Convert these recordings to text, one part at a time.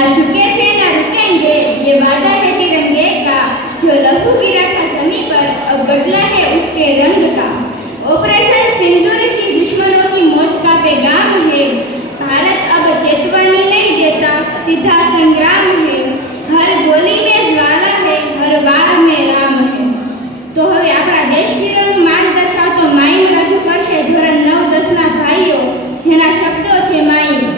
ना झुके थे ना रुकेंगे, ये वादा है तिरंगे का। जो लहू गिरा था जमीन पर, अब बदला है उसके रंग का। ऑपरेशन सिंदूर की दुश्मनों की मौत का पैगाम है। भारत अब चेतवनी नहीं देता, सीधा संग्राम है। हर गोली में ज्वाला है, हर वार में राम है। तो હવે આપણા દેશવીરોનું માન દર્શાવતો માઈમ રજૂ કરશે ધોરણ 9-10ના ભાઈઓ, જેના શબ્દો છે માઈમ.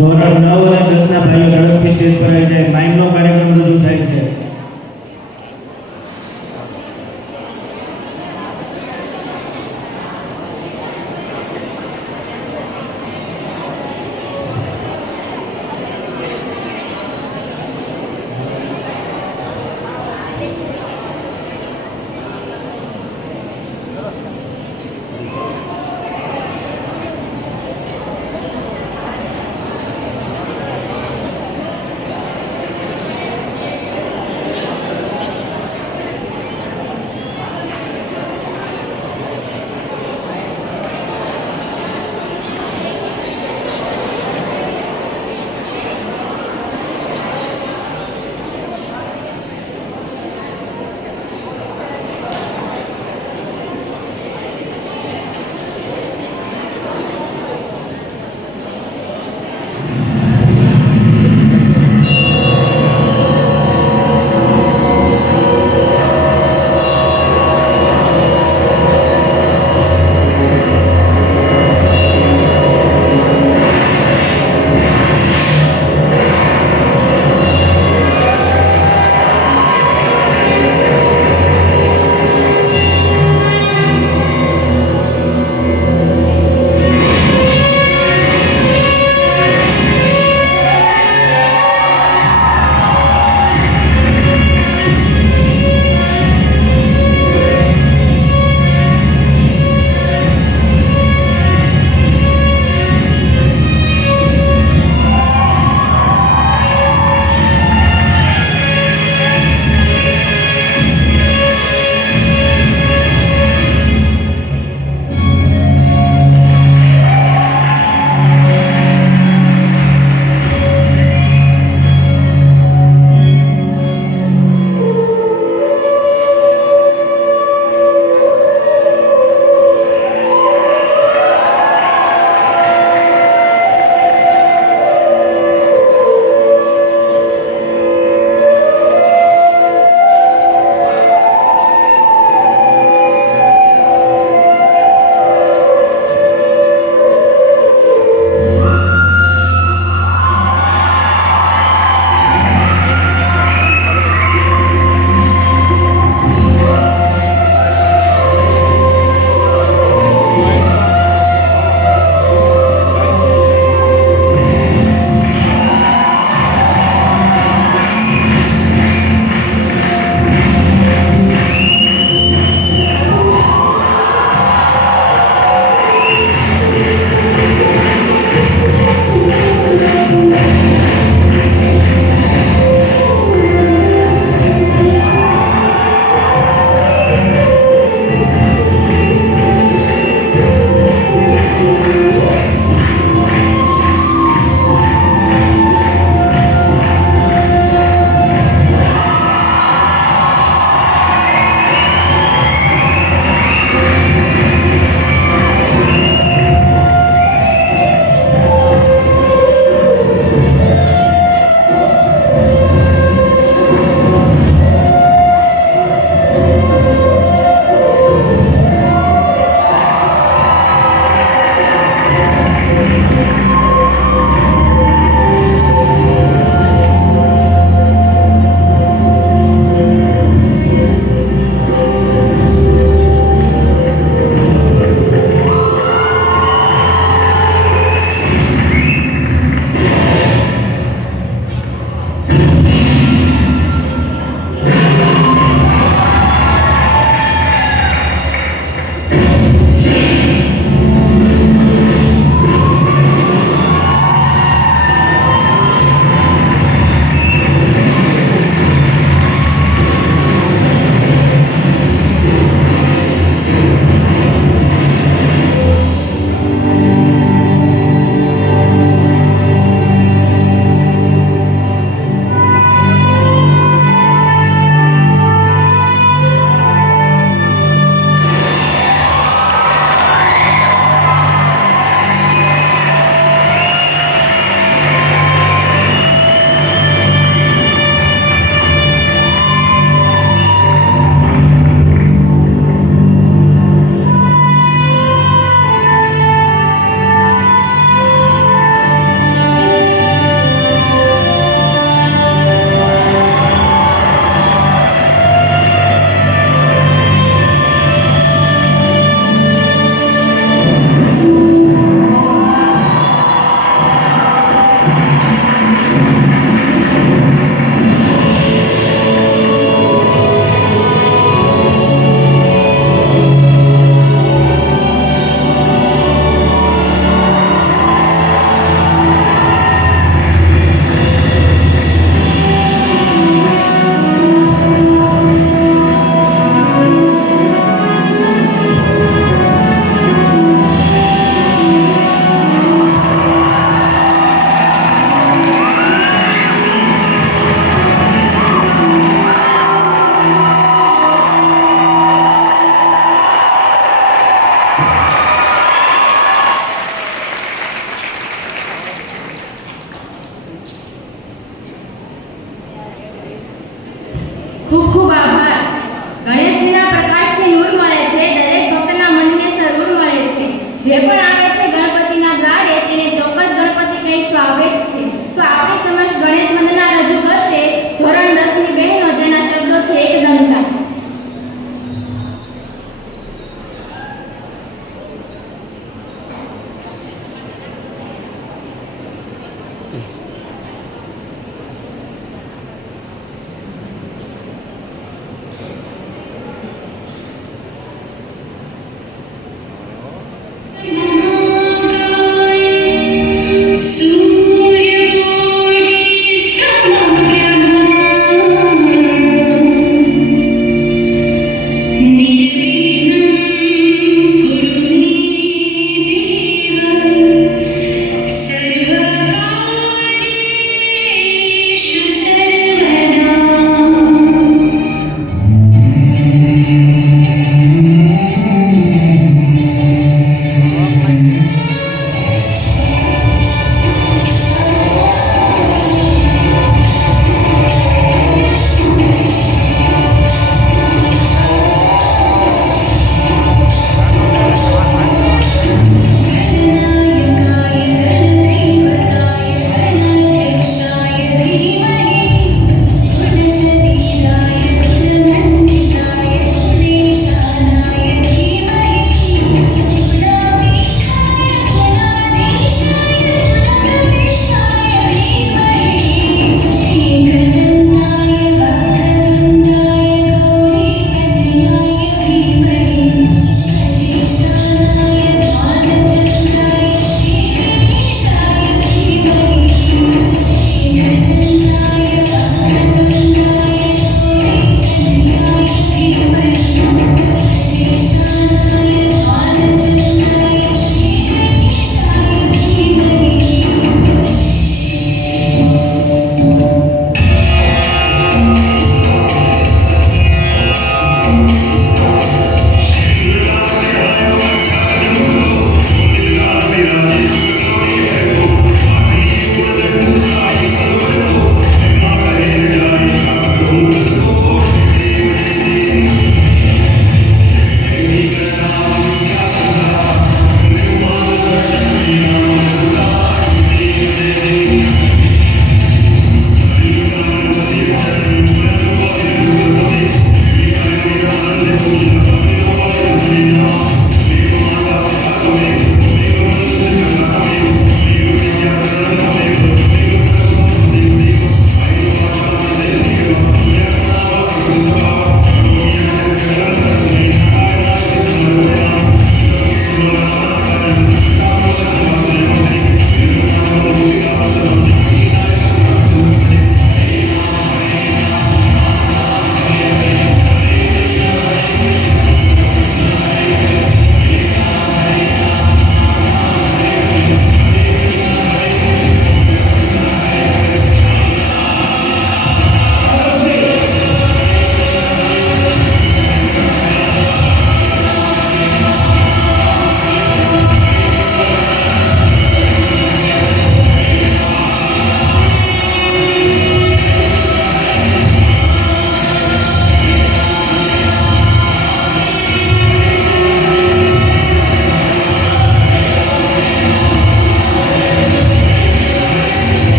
ધોરણ 9 અને 10 ના ભાઈઓ ઝડપથી સ્ટેજ પર આવી જાય. માઇમનો કાર્યક્રમ રજૂ થાય છે.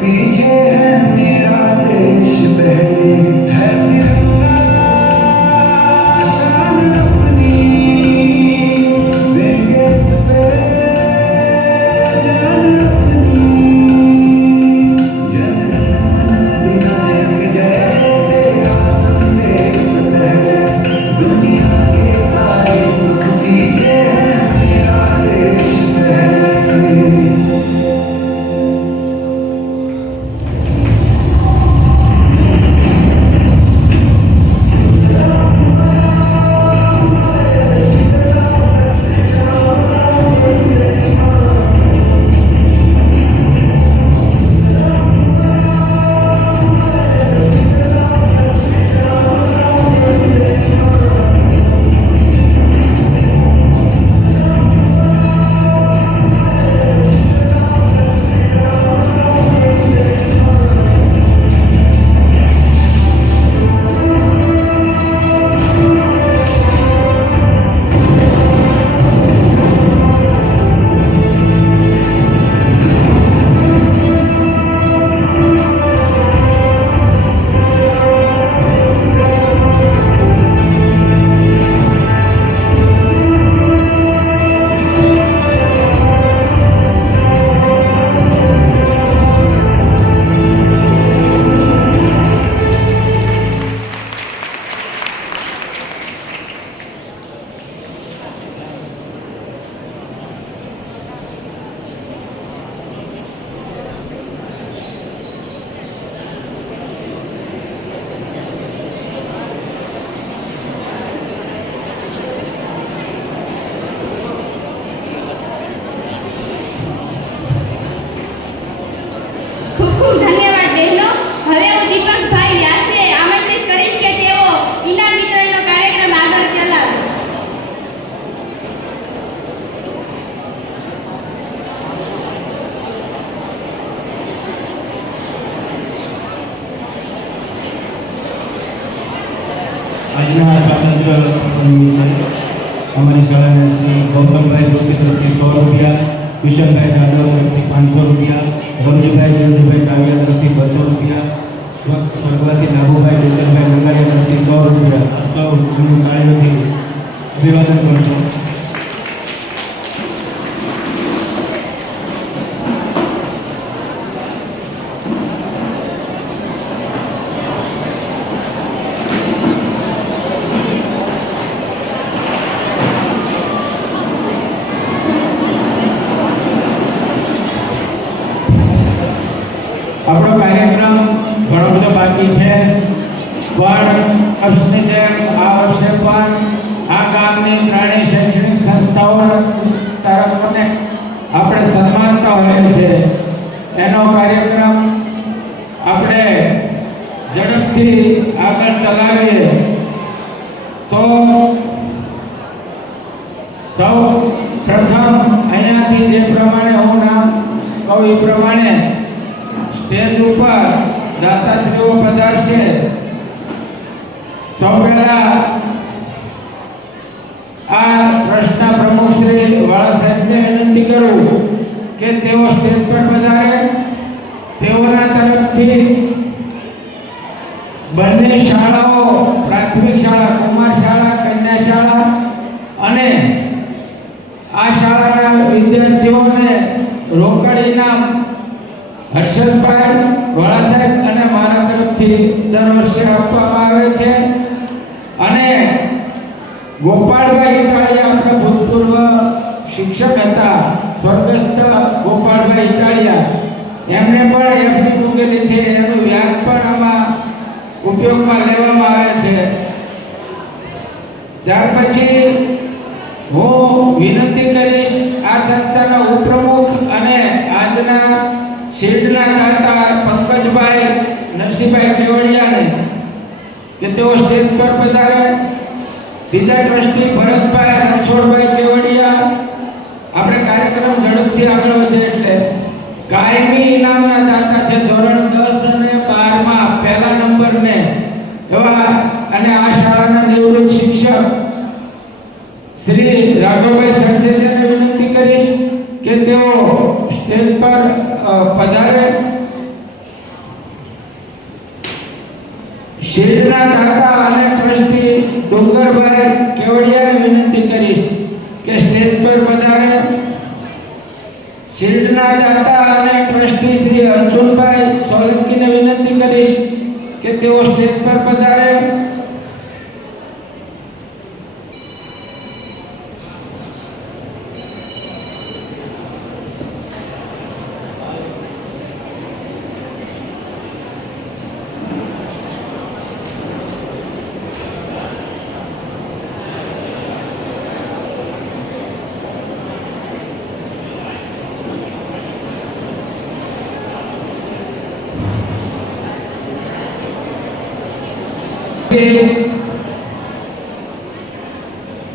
पीछे है मेरा देश पहले है तिरंगा शान अपनी देंगे इस पे जान अपनी जननायक जय तेरा संदेश है दुनिया के सारे सुख पीछे है मेरा देश पहले। ખૂબ ખૂબ ધન્યવાદ બહેનો. હવે હું દીપકભાઈ વ્યાસને આમંત્રિત કરીશ કે તેઓ ઇનામ વિતરણનો કાર્યક્રમ આગળ ચલાવે. આજના સ્વાતંત્ર્ય નિમિત્તે અમારી શાળાના શ્રી ગૌતમભાઈ જોશી તરફથી 100 રૂપિયા, કિશનભાઈ જાદવ તરફથી 500 રૂપિયા, રમજીભાઈ દેવજીભાઈ કાવિયા તરફથી 200 રૂપિયા, સ્વર્ગવાસી નાભુભાઈ દેવજીભાઈ નંગારિયા તરફથી 100 રૂપિયા. સૌ એમનું કાર્યથી અભિવાદન કરશો. આપણો કાર્યક્રમ ઘણો બધો બાકી છે, પણ વર્ષની જેમ આ વર્ષે પણ આ ગામની ત્રણેય શૈક્ષણિક સંસ્થાઓ તરફને આપણે સન્માનતા હોય છે. એનો કાર્યક્રમ આપણે ઝડપથી આગળ ચલાવીએ તો સૌ પ્રથમ અહીંયાથી જે પ્રમાણે હું નામ કહું એ પ્રમાણે સ્ટેજ ઉપર દાતાશ્રીઓ પધારશે. સૌ પહેલા આ ટ્રસ્ટના પ્રમુખ શ્રી વાળા સાહેબને વિનંતી કરું કે તેઓ સ્ટેજ પર પધારે. તેઓના તરફથી બંને શાળાઓ, પ્રાથમિક શાળા કુમાર શાળા, કન્યા શાળા અને આ શાળાના વિદ્યાર્થીઓને રોકડ ઇનામ હર્ષદભાઈ વાળા સાહેબ અને મારા તરફથી દર વર્ષે આપવામાં આવે છે. અને ગોપાળભાઈ ઇટાળિયા આપણા ભૂતપૂર્વ શિક્ષક હતા, સ્વર્ગસ્થ ગોપાળભાઈ ઇટાળિયા, એમને પણ એફડી મૂકેલી છે. એનું વ્યાજ પણ આમાં ઉપયોગમાં લેવામાં આવે છે. ત્યાર પછી હું વિનંતી કરીશ આ સંસ્થાના ઉપપ્રમુખ અને આજના શેડના દાતા પંકજભાઈ નરસિંહભાઈ કેવડિયાને કે તેઓ સ્ટેજ પર પધારે. બીજા ટ્રસ્ટી ભરતભાઈ રણછોડભાઈ કેવડિયા. આપણે કાર્યક્રમ ઝડપથી આગળ વધે એટલે કાયમી ઇનામના દાતા છે ધોરણ 10 અને 12માં પહેલા નંબરને એવા અને આ શાળાના નિવૃત્ત શિક્ષક શ્રી રાઘવભાઈ સરસેલિયાને વિનંતી કરીશ કે તેઓ સ્ટેજ પર પધારે. શિલ્ડના દાતા અને ટ્રસ્ટી ડુંગરભાઈ કેવડિયાને વિનંતી કરીશ કે સ્ટેજ પર પધારે. શિલ્ડના દાતા અને ટ્રસ્ટી શ્રી અર્જુનભાઈ સોલંકીને વિનંતી કરીશ કે તેઓ સ્ટેજ પર પધારે.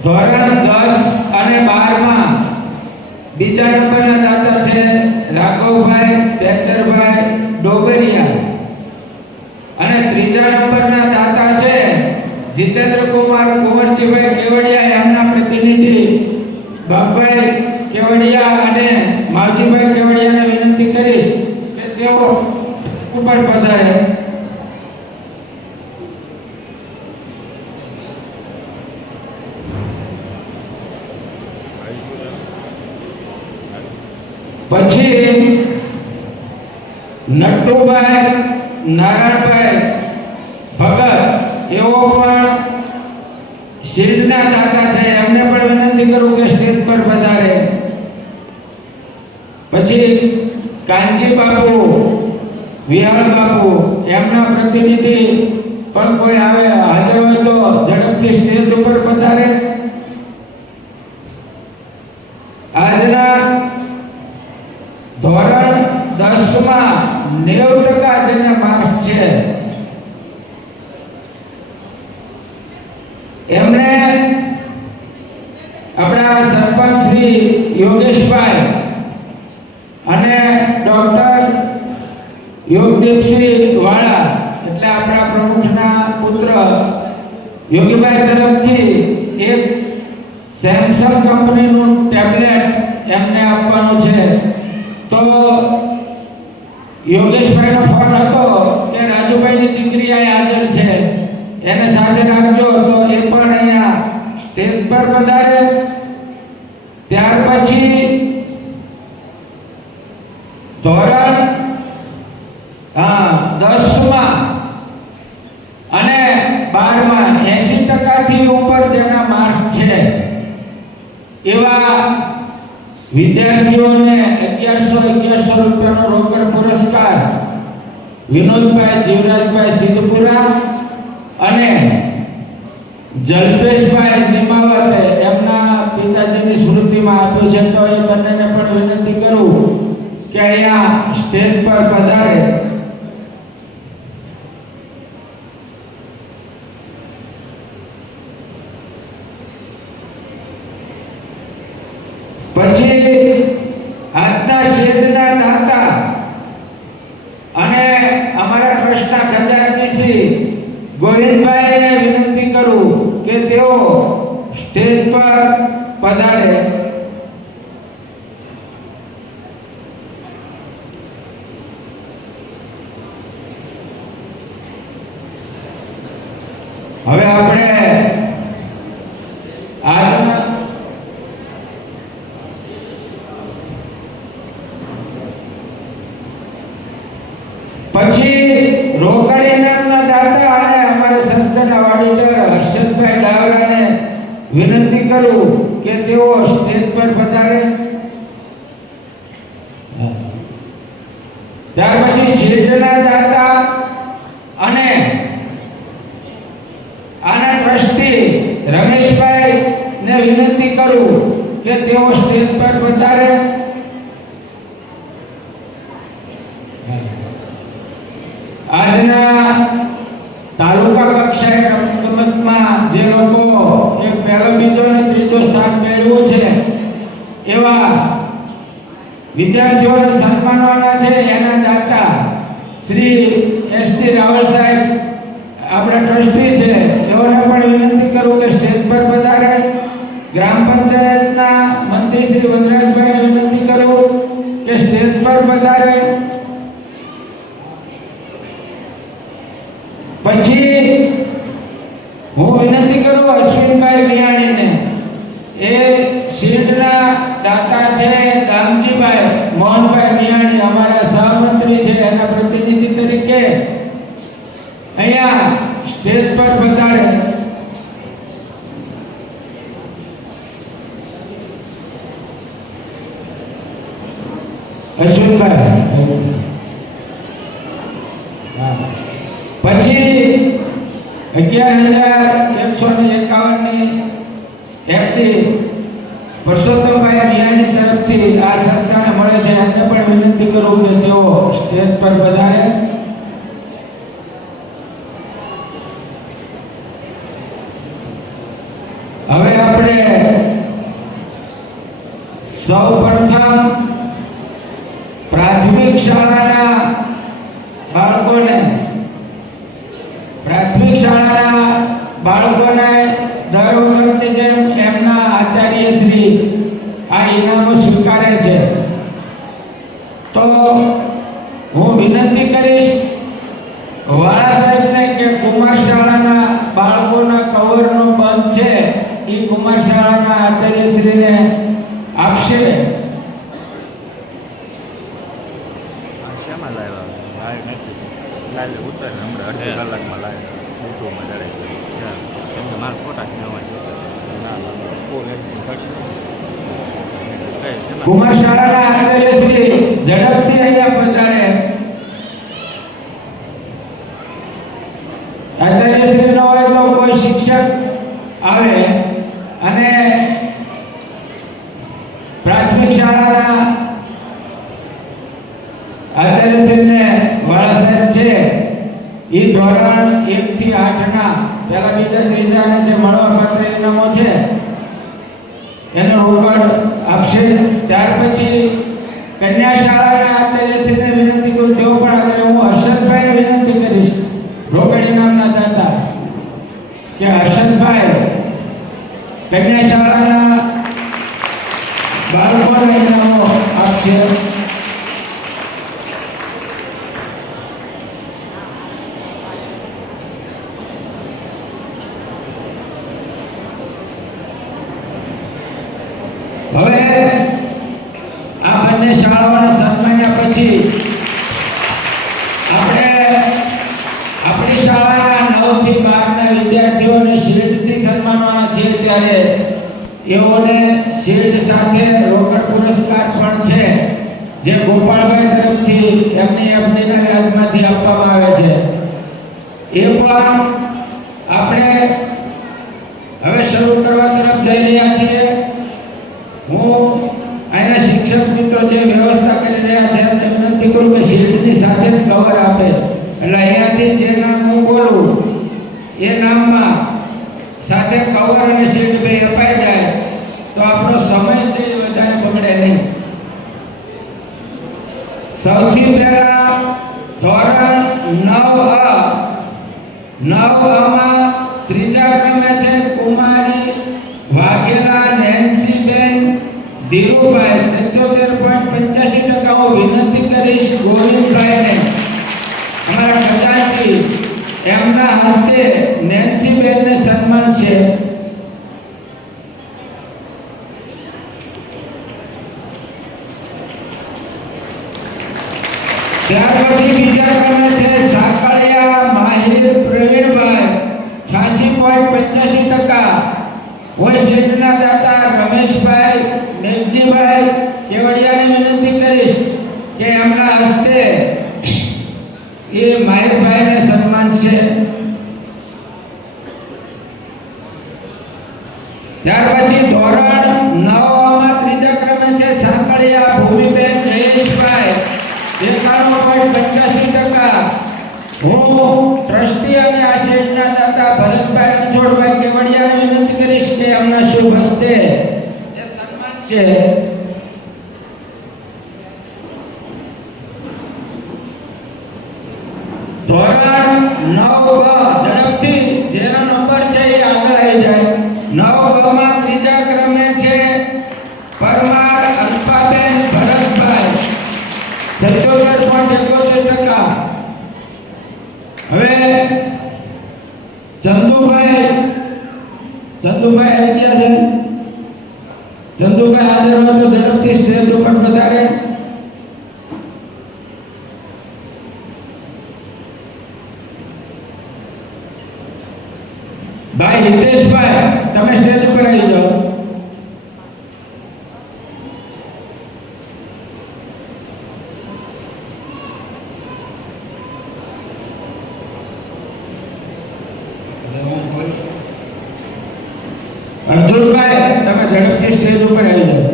ધોરણ 10 અને 12 માં બીજા નંબરના દાતા છે રાઘવભાઈ બેચરભાઈ ડોબરિયા અને ત્રીજા નંબરના દાતા છે જીતેન્દ્રકુમાર કુંવરજીભાઈ કેવડિયા. એમના પ્રતિનિધિ બાપભાઈ કેવડિયા અને માવજીભાઈ કેવડિયાને વિનંતી કરીશ કે તેઓ ઉપર પધારે. પછી નટુભાઈ નારાયણભાઈ ભગત એવો પણ શિલ્ડના દાતા છે. એમને પણ વિનંતી કરું કે સ્ટેજ પર પધારે. પછી કાંજી બાપુ વિહાળ બાપુ એમના પ્રતિનિધિ પણ કોઈ આવે હાજર હોય તો ઝડપથી સ્ટેજ ઉપર પધારે. આજના ધોરણ 10 માં 90% જેને માર્ક્સ છે એમને આપણા સરપંચ શ્રી યોગેશભાઈ અને ડોક્ટર યોગદીપસિંહ વાળા એટલે આપણા પ્રમુખના પુત્ર યોગીભાઈ તરફથી એક સેમસંગ કંપનીનું ટેબ્લેટ એમને આપવાનું છે. તો યોગેશભાઈનો ફોન હતો કે રાજુભાઈની દીકરી અહીં હાજર છે, એને સાથે રાખજો. તો એ પણ અહીંયા સ્ટેજ પર પધારે. ત્યાર પછી ધોરણ 10 માં અને 12 માં 80% થી ઉપર જેના માર્ક્સ છે એવા વિદ્યાર્થીઓને 1100 રૂપિયાનો રોકડ પુરસ્કાર વિનોદભાઈ જીવરાજભાઈ સિદ્ધપુરા અને જલ્પેશભાઈ નિમાવતે એમના પિતાજીની સ્મૃતિમાં આપ્યું છે. તો એ બંનેને પણ વિનંતી કરું કે અહીંયા સ્ટેજ પર પધારે. પછી આજના શેડના દાતા અને અમારા ટ્રસ્ટના ખજાનચી શ્રી ગોવિંદભાઈને વિનંતી કરું કે તેઓ સ્ટેજ પર પધારે. હવે આપણે આજના પછી રોકડ ઇનામના દાતા અને અમારા સંસ્થાના ઓડિટર હર્ષદભાઈ ડાવરાને વિનંતી કરું કે તેઓ સ્ટેજ પર પધારે. ત્યાર પછી શેડના દાતા અને આના ટ્રસ્ટી રમેશભાઈ ને વિનંતી કરું કે તેઓ સ્ટેજ પર પધારે. આજના તાલુકા કક્ષાએ રમતગમતમાં જે લોકો એક પહેલો બીજો અને ત્રીજો સ્થાન મેળવ્યું છે એવા વિદ્યાર્થીઓને સન્માનવાના છે. એના દાતા શ્રી એસટી રાવલ સાહેબ આપણા ટ્રસ્ટી છે, તેઓને પણ વિનંતી કરું કે સ્ટેજ પર પધારે. ગ્રામ પંચાયતના મંત્રી શ્રી વનરાજભાઈને વિનંતી કરું કે સ્ટેજ પર પધારે. પછી હું વિનંતી કરું અશ્વિનભાઈ મિયાણીને, એ શીલ્ડના દાતા છે ગામજીભાઈ મોહનભાઈ મિયાણી, અમારા સહમંત્રી છે, એના પ્રતિનિધિ તરીકે અહીંયા સ્ટેજ પર પધારે. અશ્વિનભાઈ. પછી 11,151 ની એફડી પરસોત્તમભાઈ મિયાણી તરફથી આ સંસ્થાને મળે છે. એમને પણ વિનંતી કરું કે તેઓ સ્ટેજ પર પધારે. હવે આપણે સૌપ્રથમ પ્રાથમિક શાળાના બાળકોને દર વખતે જેમ એમના આચાર્ય શ્રી આ ઇનામો સ્વીકારે છે, તો હું વિનંતી કરીશ વાળા સાહેબને કે કુમાર શાળાના બાળકોના કવરનો બંધ છે એ કુમાર શાળાના આચાર્ય શ્રીને આપશે. શામાં લાવ્યા લાઈવ ઉતરે હમણાં અડધી કલાકમાં લાઈવ યુટ્યુબમાં ચડે કેમ કે મારા ફોટા ખેવા કુમાર શાળાના આચાર્ય શ્રી ઝડપથી અહીંયા પધારે. આચાર્ય શ્રી ન હોય તો કોઈ શિક્ષક આવે અને પ્રાથમિક શાળાના આચાર્ય શ્રીને વાળા સાહેબ છે એ ધોરણ 1 થી 8 ના પહેલા બીજા ત્રીજા અને જે મળવાપાત્ર ઇનામો છે એનો રોકડ આપશે. ત્યાર પછી કન્યા શાળાના આચાર્યશ્રીને વિનંતી કરું તેઓ પણ આગળ. હું હર્ષદભાઈને વિનંતી કરીશ રોકડ ઇનામના દાતા કે હર્ષદભાઈ કન્યા શાળાના બાળકોને ઇનામો આપશે. હવે આ બંને શાળાઓને સન્માન્યા પછી આપણે આપણી શાળાના 9 થી 12 ના વિદ્યાર્થીઓને શિલ્ડથી સન્માનવાના છે. ત્યારે એઓને શિલ્ડ સાથે રોકડ પુરસ્કાર પણ છે જે ગોપાળભાઈ તરફથી એમની યાદમાંથી આપવામાં આવે છે. એ પણ આપણે હવે શરૂ કરવા તરફ જઈ રહ્યા છીએ. હું અહીંના શિક્ષક મિત્રો જે વ્યવસ્થા કરી રહ્યા છે એમને વિનંતી કરું કે શિલ્ડની સાથે જ કવર આપે. એટલે અહીંયાથી જે નામ હું બોલું એ નામમાં સાથે કવર અને શિલ્ડ બે અપાઈ જાય તો આપણો સમય છે એ વધારે બગડે નહીં. સૌથી પહેલા ધોરણ 9 ત્રીજા ક્રમે છે કુમારી વાઘેલા નેન્સીબેન ધીરુભાઈ 77.85%. હું વિનંતી કરીશ ગોવિંદભાઈને અમારા ખજાનચી એમના હસ્તે નેન્સીબેનને સન્માન છે. ત્યાર પછી બીજા ક્રમે છે સાકળિયા માહિર પ્રવીણભાઈ 86.85%. હું શિલ્ડના દાતા રમેશભાઈ મેઘજીભાઈ કેવડિયાને વિનંતી કરીશ કે એમના હસ્તે એ માહિરભાઈને સન્માન છે. ત્યાર પછી ધોરણ 9 ત્રીજા ક્રમે છે સાકળિયા ભૂમિબેન જયેશભાઈ 91.85%. હું ટ્રસ્ટી અને આ શિલ્ડના દાતા ભરતભાઈ રણછોડભાઈ કેવડિયાને વિનંતી કરીશ કે એમના શુભ હસ્તે એ સન્માન છે. ધોરણ 9 ઝડપથી જેનો નંબર છે એ આગળ આવી જાય. 9 માં ત્રીજા ક્રમે છે પરમાર અલ્પાબેન ભરતભાઈ 77.71%. હવે ચંદુભાઈ આવી ગયા છે? ચંદુભાઈ હાજર હોય તો ઝડપથી સ્ટેજ ઉપર પધારે. ભાઈ હિતેશભાઈ, તમે સ્ટેજ ઉપર આવી જાઓ. અર્જુનભાઈ, તમે ઝડપથી સ્ટેજ ઉપર આવી જાઓ.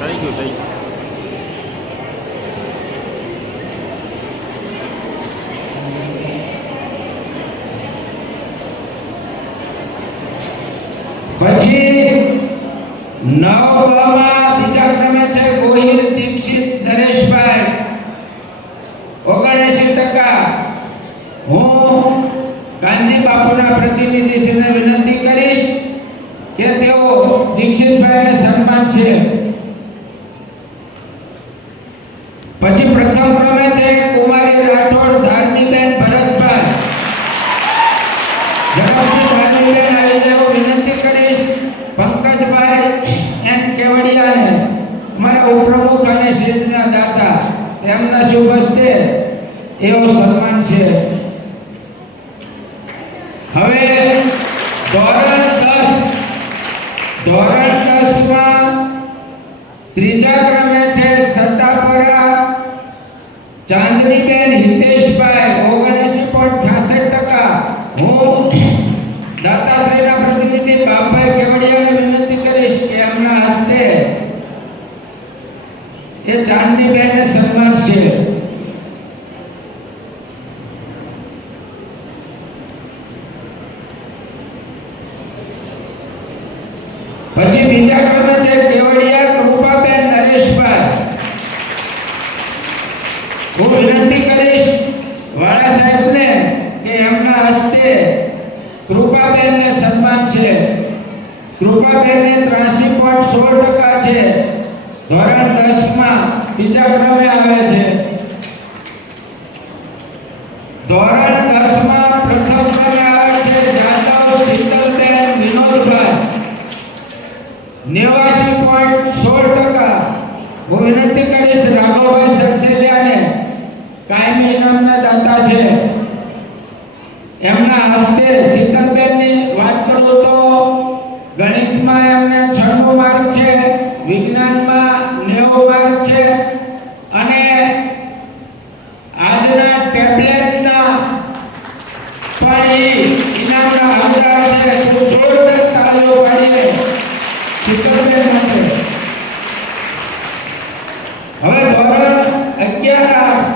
થઈ ગયું. પછી 9 બીજા ક્રમે છે ગોહિલ દીક્ષિત નરેશભાઈ, 79%. હું કાનજી બાપુના પ્રતિનિધિશ્રીને વિનંતી કરીશ કે તેઓ દીક્ષિતભાઈને સન્માનશે. પછી પ્રથમ ક્રમે છે કુમારી રાઠોડ ધાર્મીબેન ભરતભાઈ. ઝડપથી ધાર્મીબેન આવી જાઓ વિનંતી કરીશ. પંકજભાઈ એન કેવડિયાને અમારા ઉપપ્રમુખ અને શીર્ષના દાતા, તેમના શુભ હસ્તે એવો સન્માન છે. હવે ધોરણ 10 માં ત્રીજા ક્રમે છે સત્તાપરા ચાંદનીબેન હિતેશભાઈ, 79.66%. હું દાતાશ્રીના પ્રતિનિધિ બાપભાઈ કેવડિયાને વિનંતી કરીશ કે એમના હસ્તે એ ચાંદનીબેનને સન્માનશે. પછી બીજા ક્રમે છે કેવડિયા કૃપાબેન નરેશભાઈ. હું વિનંતી કરીશ વાળા સાહેબને કે એમના હસ્તે કૃપાબેનને સન્માનશે. કૃપાબેનને 83.16% છે. ધોરણ 10 માં બીજા ક્રમે આવે છે. ધોરણ 10 માં પ્રથમ ક્રમે આવે છે જાદવ શીતલબેન વિનોદભાઈ, 89.16%. હું વિનંતી કરીશ રાઘવભાઈ સરસેલિયાને, કાયમી ઇનામના દાતા છે, એમના હસ્તે શીતલબેનની વાત કરું તો ગણિતમાં એમને 96 માર્ક છે, વિજ્ઞાનમાં 90 માર્ક છે અને આજના ટેબ્લેટના પણ ઇનામના હકદાર છે. જોરદાર તાળીઓ પાડીએ શીતલબેન માટે. હવે ધોરણ 11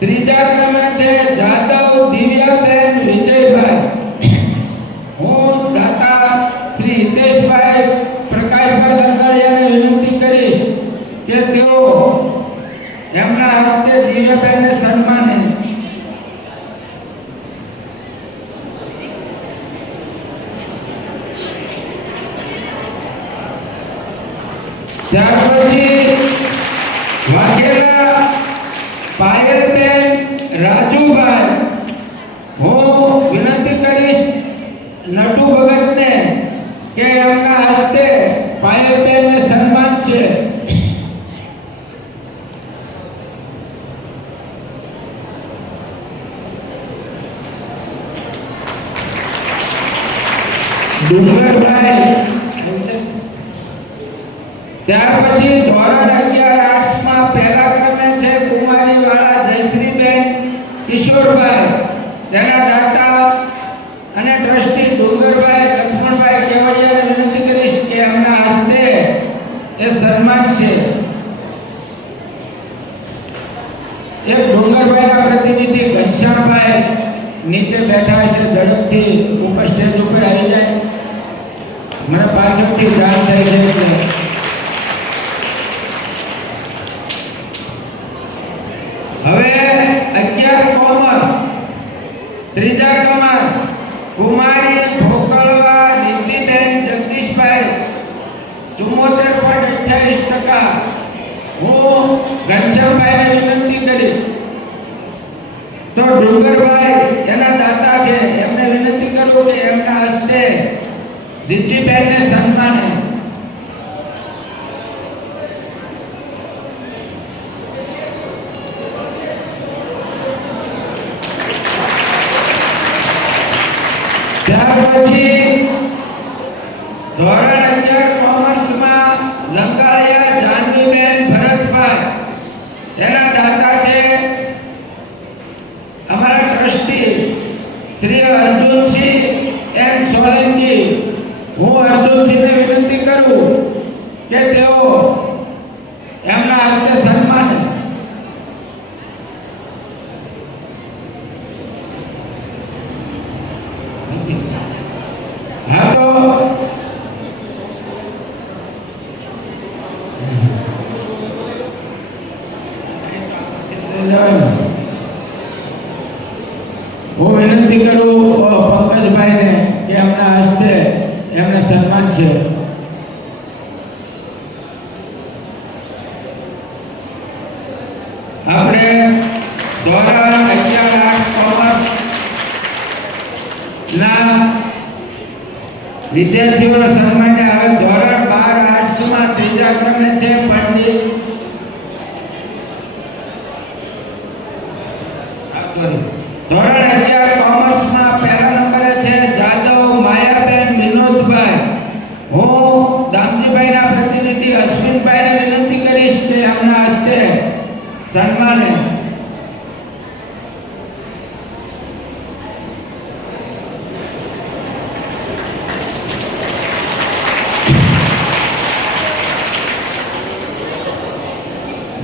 ત્રીજા ક્રમે છે જાદવ દિવ્યાબેન વિજયભાઈ. હું દાતા શ્રી હિતેશભાઈ પ્રકાશભાઈ લંગાડિયાને વિનંતી કરીશ કે તેઓ એમના હસ્તે દિવ્યાબેનને સન્માને. ત્યાર પછી વાઘેલા પાયલબેન રાજુભાઈ. હું વિનંતી કરીશ નટુ ભગતને કે એમના હસ્તે પાયલબેનને સન્માનશે. ડુંગરભાઈ. ત્યાર પછી ધોરણ 11 આર્ટ્સમાં પહેલા ક્રમે છે કુમારી વાળા જયશ્રીબેન કિશોરભાઈ, તેના દાતા અને ટ્રસ્ટી ડુંગરભાઈ લક્ષ્મણભાઈ કેવડિયાને વિનંતી કરીશ કે એમના હસ્તે એ સન્માન છે. એક ડુંગરભાઈના પ્રતિનિધિ ઘનશ્યામભાઈ નીચે બેઠા છે, ઝડપથી ઉપર સ્ટેજ ઉપર આવી જાય. મને પાછળથી જાણ થઈ છે. હવે 11 કોમર્સ ત્રીજા ક્રમાંક કુમારી ભોકળવા તો ડુંગરભાઈ એના દાતા છે, એમને વિનંતી કરું કે એમના હસ્તે દીપજીબેનને સન્માને. ત્યાર પછી ધોરણ 11 કોમર્સમાં લંકાળિયા જાનવીબેન ભરતભાઈ, એના દાતા છે અમારા ટ્રસ્ટી શ્રી અર્જુનસિંહ એન સોલંકી. હું અર્જુનસિંહને વિનંતી કરું કે તેઓ એમના હસ્તે સન્માન. હા તો હું વિનંતી કરું પંકજભાઈને કે એમના હસ્તે એમને સન્માન છે. આપણે ધોરણ 11 કોમર્સ ના વિદ્યાર્થીઓનો સન્માન. હવે ધોરણ 12 આર્ટ્સમાં ત્રીજા ક્રમે છે પંડિત ધોરણ 11 કોમર્સમાં પહેલા નંબરે છે જાદવ માયાબેન વિનોદભાઈ. હું દામજીભાઈના પ્રતિનિધિ અશ્વિનભાઈને વિનંતી કરીશ કે એમના હસ્તે સન્માને.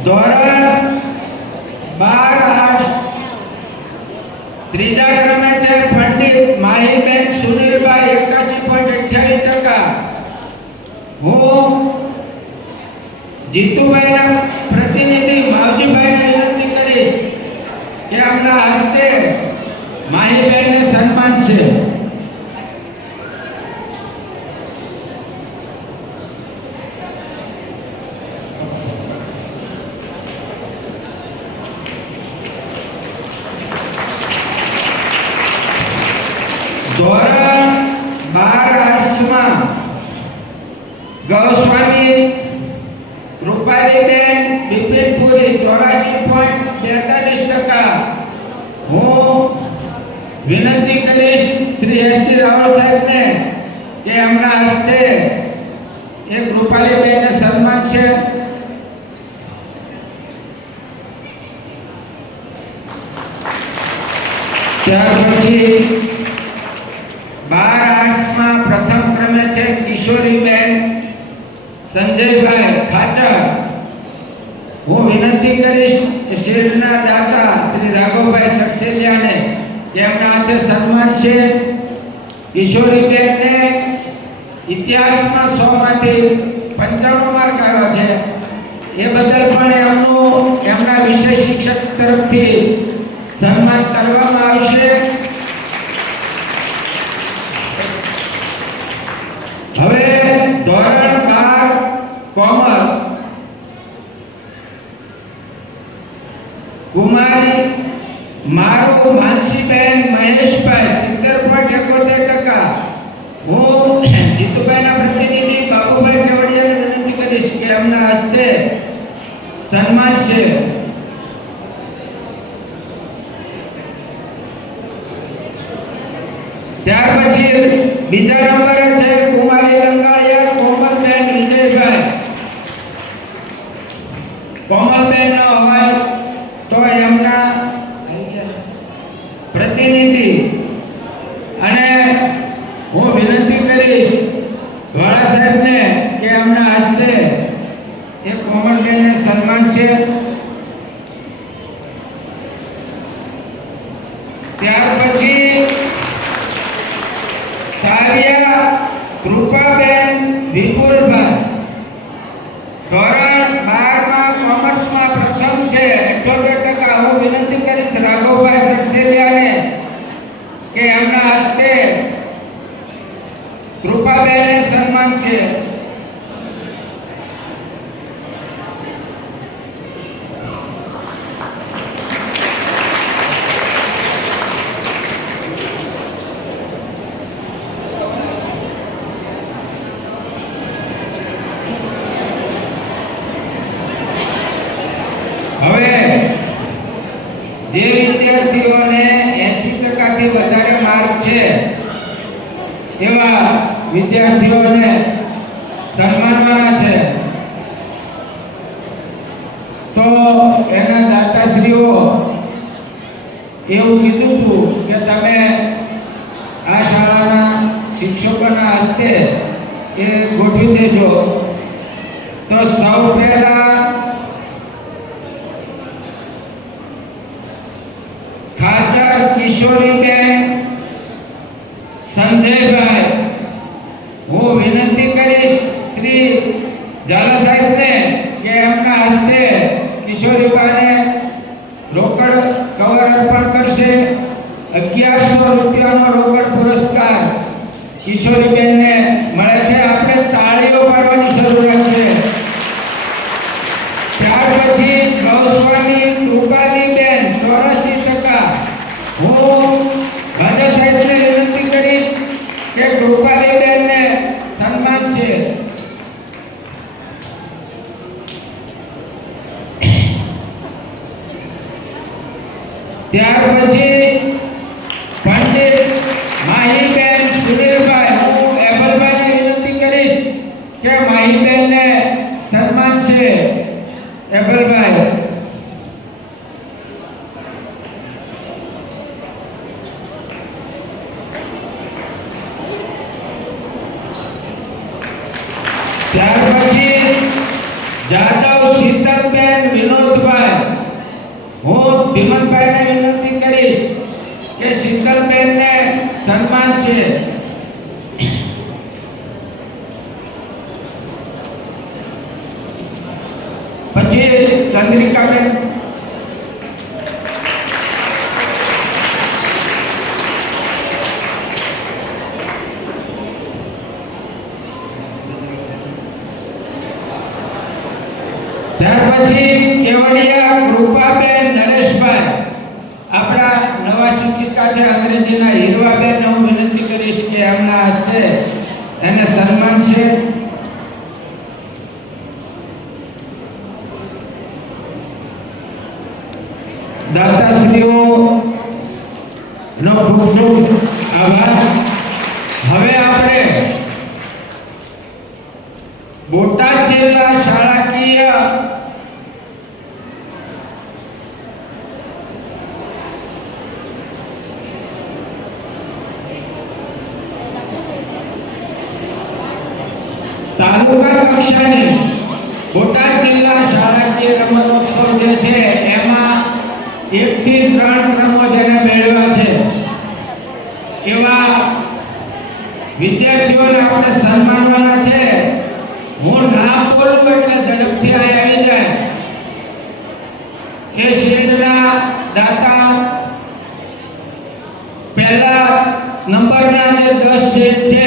ધોરણ 12 આર્ટ્સ ત્રીજા ક્રમે છે પંડિત માહીબેન સુનિલભાઈ 81.28%. હું જીતુભાઈના પ્રતિનિધિ માવજીભાઈને વિનંતી કરીશ કે એમના હસ્તે માહીબેનને સન્માન છે. ધોરણ 12 આર્ટ્સમાં ગૌસ્વામી રૂપાલીબેન બિપિનપુરી 84.42%. હું વિનંતી કરીશ શ્રી એસટી રાવળ સાહેબને કે એમના હસ્તે એક રૂપાલીબેનને સન્માન છે. ત્યાર પછી 12 આર્ટ્સમાં પ્રથમ ક્રમે છે કિશોરીબેન સંજયભાઈ ખાચર. હું વિનંતી કરીશ કે શિલ્ડના દાતા શ્રી રાઘવભાઈ સક્સેલિયાને કે એમના હાથે સન્માન છે. કિશોરીબેનને ઇતિહાસમાં 100 માંથી 95 માર્ક આવ્યા છે. એ બદલ પણ એમના વિષય શિક્ષક તરફથી સન્માન કરવામાં આવશે. હવે ધોરણ 12 કોમર્સ કુમારી મારું માનસીબેન મહેશભાઈ 70.71%. હું જીતુભાઈના પ્રતિનિધિ બાબુભાઈ કેવડિયાને વિનંતી કરીશ કે એમના હસ્તે સન્માન છે. ત્યાર પછી બીજા નંબરે છે કુમારી લંગાળિયા કોમલબેન વિજયભાઈ. કોમલબેન ન હોય તો એમના પ્રતિનિધિ. અને હું વિનંતી કરીશ વાળા સાહેબને કે એમના હસ્તે એ કોમલબેનને સન્માન છે. ત્યાર પછી કૃપાબેન વિપુલભાઈ ધોરણ 12 કોમર્સમાં પ્રથમ છે 78%. હું વિનંતી કરીશ રાઘવભાઈ સક્સેલિયાને કે એમના હસ્તે કૃપાબેનને સન્માન છે. વિદ્યાર્થીઓને સન્માનવાના છે. તો એના દાતાશ્રીઓ એવું કીધું હતું કે તમે આ શાળાના શિક્ષકોના હસ્તે એ ગોઠવી દેજો. તો સૌ પહેલા ખાચર કિશોરીબેન સંજયભાઈ, હું વિનંતી કરીશ શ્રી ઝાલા સાહેબને કે એમના હસ્તે કિશોરીબાને રોકડ કવર અર્પણ કરશે. 1100 રૂપિયાનો રોકડ પુરસ્કાર કિશોરીબેનને મળે છે. આપણે તાળીઓ પાડવાની જરૂરિયાત છે. ત્યાર પછી ગૌસ્વામી કૃપાલીબેન 84%. હું રાજા સાહેબને વિનંતી કરીશ કે કૃપાલીબેનને સન્માન છે. ત્યાર પછી પંડિત માહીબેન સુનિલભાઈ, હું એબલભાઈને વિનંતી કરીશ કે માહીબેનને સન્માન છે. એબલભાઈ. ત્યાર પછી જાદવ શીતલબેન વિનોદભાઈ, હું ધીમનભાઈને વિનંતી કરીશ કે શીતલબેનને સન્માન છે. પછી ચંદ્રિકાબેન. ત્યાર પછી કેવડિયા કૃપાબેન નરેશભાઈ, આપણા નવા શિક્ષિકા છે અંગ્રેજીના હીરવાબેન, હું વિનંતી કરીશ કે એમના હસ્તે એને સન્માન છે. દાતાશ્રીઓ નો ખૂબ ખૂબ આભાર. હવે આપણે બોટાદ જિલ્લા શાળાકીય તાલુકા કક્ષાની બોટાદ જિલ્લા શાળાકીય રમતોત્સવ જે છે એમાં 1 થી 3 ક્રમો જેને મેળવ્યા છે એવા વિદ્યાર્થીઓને આપણે સન્માનવાના છે. હું નામ બોલું એટલે ઝડપથી આવી જાય. એ શીલ્ડના દાતા પહેલા નંબરના જે 10 શીલ્ડ છે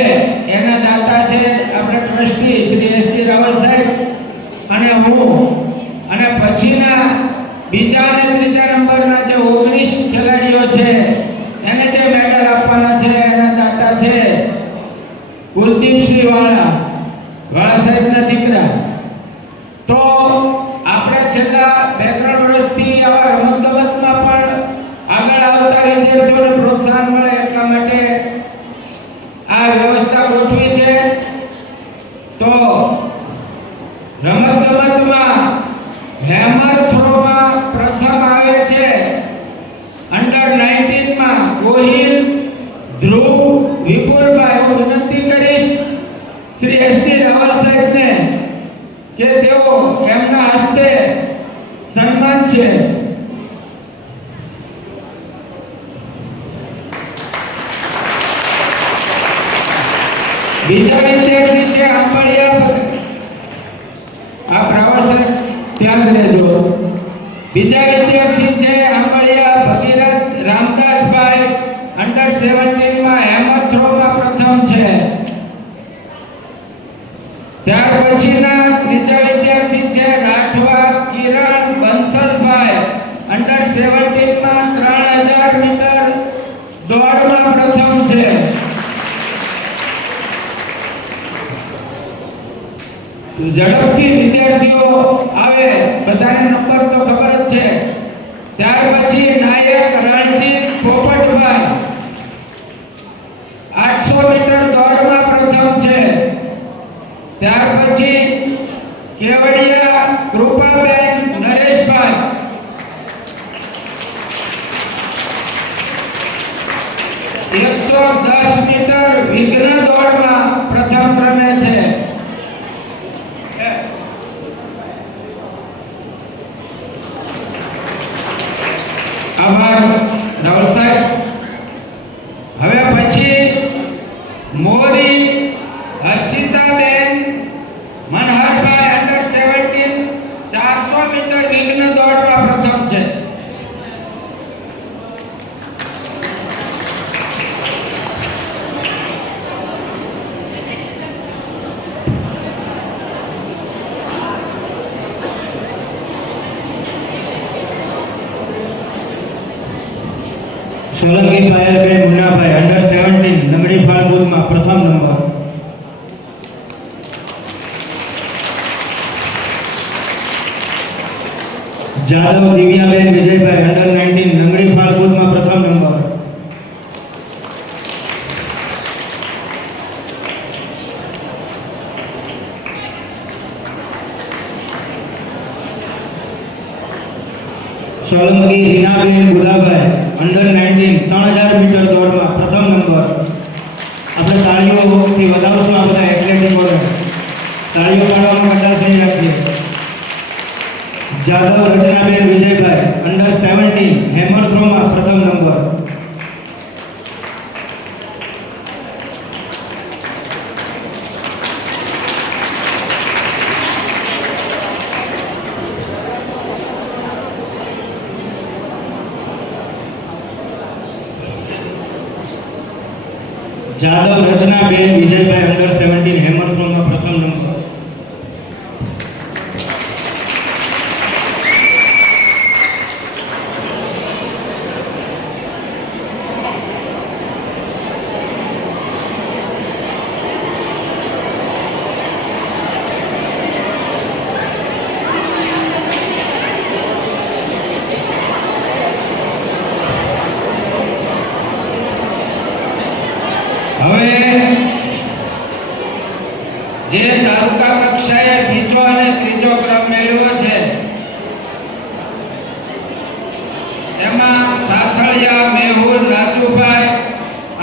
એના દાતા છે આપણે ટ્રસ્ટી શ્રી એસટી રાવલ સાહેબ અને હું. અને પછીના બીજા અને ત્રીજા નંબરના જે 19 ખેલાડીઓ છે એને જે મેડલ આપવાના છે એના દાતા છે કુલદીપસિંહ વાળા સાહેબના દીકરા. તો આપણે છેલ્લા 2-3 વર્ષથી આવા રમતગમતમાં પણ આગળ આવતા વિદ્યાર્થીઓને પ્રોત્સાહન મળે એટલા માટે આ વ્યવસ્થા ગોઠવી છે. તો રમતગમતમાં હેમર થ્રોમાં પ્રથમ આવે છે અંડર 19 માં ગોહિલ ધ્રુવ વિપુલભાઈ. હું વિનંતી કરીશ શ્રી એસટી રાવલ સાહેબને કે તેઓ એમના હસ્તે સન્માન છે. બીજા વિદ્યાર્થી છે આંબળિયા, આ પ્રવાસ ધ્યાન દેજો. બીજા વિદ્યાર્થી છે આંબળિયા ભગીરથ રામદાસભાઈ, અંડર 17 માં હેમર થ્રોમાં પ્રથમ છે. ત્યાર પછીના ત્રીજા વિદ્યાર્થી છે રાઠવા કિરણ બંસલભાઈ, અંડર 17 માં 3000 મીટર દોડમાં પ્રથમ છે. ઝડપથી વિદ્યાર્થીઓ આવે, બધાને નંબર તો ખબર જ છે. ત્યાર પછી નાયક રણજીત પોપટભાઈ 800 મીટર દોડમાં પ્રથમ છે. ત્યાર પછી કેવડિયા કૃપાબેન નરેશભાઈ 110 મીટર વિઘ્ન દોડમાં પ્રથમ ક્રમે છે. આભાર રાવલ સાહેબ. હવે પછી મોરી હર્ષિતાબેન મનહરભાઈ અંડર 17 400 મીટર વિઘ્ન દોડમાં પ્રથમ છે. સોલંકી પાયલબેન મુન્નાભાઈ અંડર 17 લંગડી ફાળબુદમાં પ્રથમ નંબર. જાદવ દિવ્યાબેન વિજયભાઈ અંડર 19 લંગડી ફાળબુદમાં પ્રથમ નંબર. સોલંકી રીનાબેન ગુલાભાઈ અંડર 19 3000 મીટર દોડમાં પ્રથમ નંબર. આપણે તાળીઓથી વધારશું આ બધા એથ્લેટિકોને. તાળીઓ પાડવામાં બધા થઈ રાખીએ. જાદવ રચનાબેન વિજયભાઈ અંડર 17 હેમર થ્રોમાં પ્રથમ નંબર. જાદવ રચનાબેન વિજયભાઈ અંડર 17 હેમર થ્રોમાં પ્રથમ નંબર. જે તાલુકા કક્ષાએ બીજો અને ત્રીજો ક્રમ મેળવ્યો છે એમાં સાથળિયા મેહુલ રાજુભાઈ